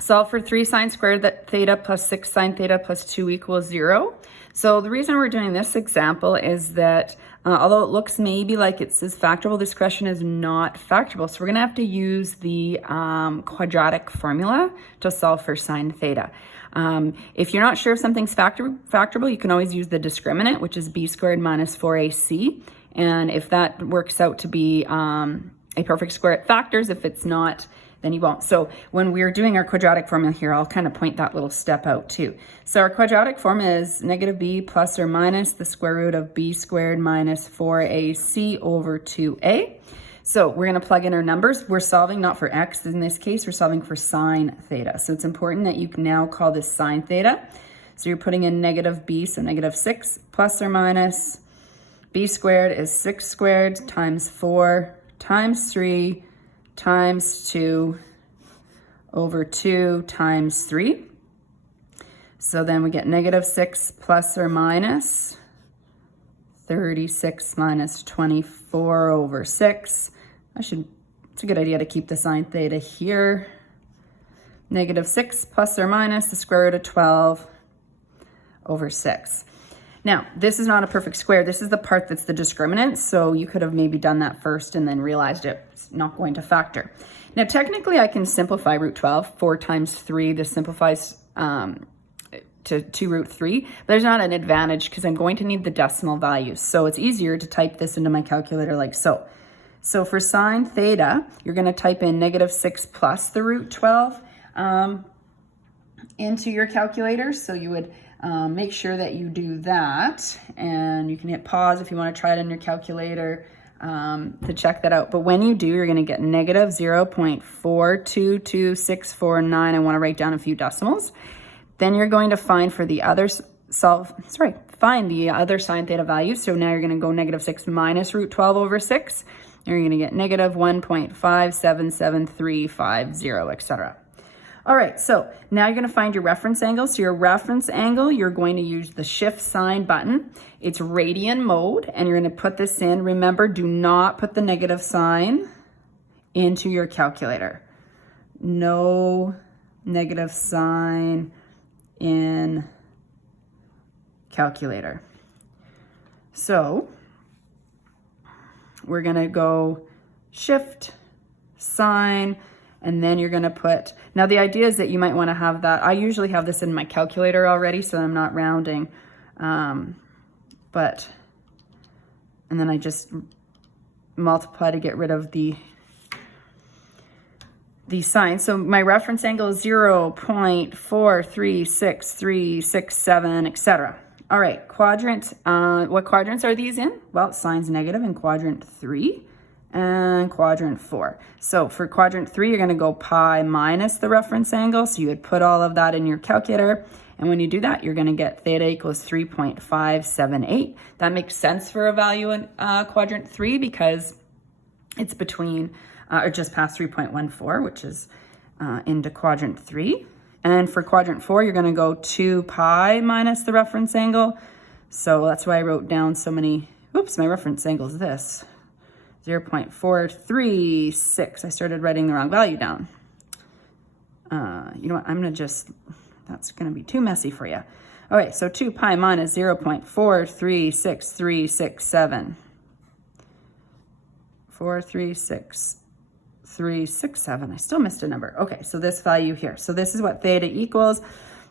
Solve for 3 sine squared theta plus 6 sine theta plus 2 equals 0. So the reason we're doing this example is that although it looks maybe like it says factorable, this question is not factorable. So we're going to have to use the quadratic formula to solve for sine theta. If you're not sure if something's factorable, you can always use the discriminant, which is b squared minus 4ac. And if that works out to be a perfect square, it factors. If it's not, then you won't. So when we're doing our quadratic formula here, I'll kind of point that little step out too. So our quadratic formula is negative b plus or minus the square root of b squared minus 4ac over 2a. So we're going to plug in our numbers. We're solving not for x. In this case, we're solving for sine theta. So it's important that you can now call this sine theta. So you're putting in negative b, so negative 6 plus or minus b squared is 6 squared times 4 times 3 times 2 over 2 times 3. So then we get negative 6 plus or minus 36 minus 24 over 6. It's a good idea to keep the sine theta here. Negative 6 plus or minus the square root of 12 over 6. Now, this is not a perfect square. This is the part that's the discriminant, so you could have maybe done that first and then realized it's not going to factor. Now, technically, I can simplify root 12. 4 times 3, this simplifies to root 3, but there's not an advantage because I'm going to need the decimal values. So it's easier to type this into my calculator like so. So for sine theta, you're going to type in negative 6 plus the root 12 into your calculator. So you would make sure that you do that, and you can hit pause if you want to try it in your calculator to check that out. But when you do, you're going to get negative 0.422649. I want to write down a few decimals. Then you're going to find for the other find the other sine theta value. So now you're going to go negative 6 minus root 12 over 6. And you're going to get negative 1.577350, etc. All right, so now you're going to find your reference angle. So your reference angle, you're going to use the shift sign button. It's radian mode, and you're going to put this in. Remember, do not put the negative sign into your calculator. No negative sign in calculator. So we're going to go shift sign. And then you're going to put, now the idea is that you might want to have that. I usually have this in my calculator already, so I'm not rounding. And then I just multiply to get rid of the sign. So my reference angle is 0.436367, etc. All right, quadrant. What quadrants are these in? Well, sine's negative in quadrant 3. And quadrant 4. So for quadrant 3, you're going to go pi minus the reference angle. So you would put all of that in your calculator. And when you do that, you're going to get theta equals 3.578. That makes sense for a value in quadrant 3 because it's between, or just past 3.14, which is into quadrant 3. And for quadrant 4, you're going to go 2 pi minus the reference angle. So that's why I wrote down so many, oops, my reference angle is this. 0.436. I started writing the wrong value down. You know what? I'm going to just, that's going to be too messy for you. All right, so 2 pi minus 0.436367. 436,367. I still missed a number. Okay, so this value here. So this is what theta equals.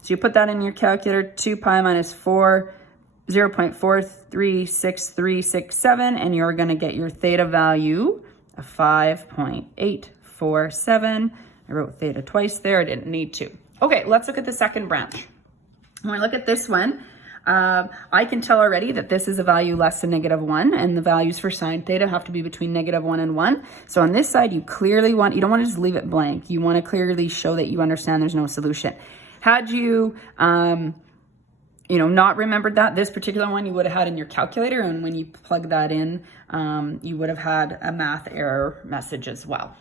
So you put that in your calculator, 2 pi minus 0.436367, and you're going to get your theta value of 5.847. I wrote theta twice there. I didn't need to. Okay, let's look at the second branch. When we look at this one, I can tell already that this is a value less than negative 1, and the values for sine theta have to be between negative 1 and 1. So on this side, you clearly want, you don't want to just leave it blank. You want to clearly show that you understand there's no solution. Had you, not remembered that, this particular one you would have had in your calculator, and when you plug that in, you would have had a math error message as well.